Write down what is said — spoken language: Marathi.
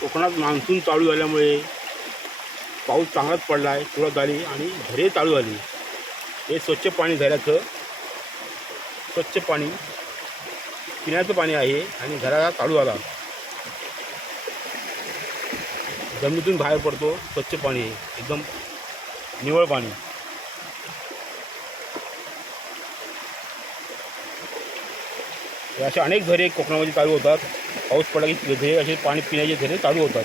कोकणात मान्सून चालू झाल्यामुळे पाऊस चांगलाच पडला आहे, सुरुवात झाली आणि झरे चालू झाली. हे स्वच्छ पाणी झऱ्याचं स्वच्छ पाणी पिण्याचं पाणी आहे आणि झरा चालू झाला. जमिनीतून बाहेर पडतो स्वच्छ पाणी आहे, एकदम निवळ पाणी. असे अनेक झरे कोकणामध्ये चालू होतात. पाऊस पडला की झरे असे पाणी पिण्याचे झरे चालू होतात.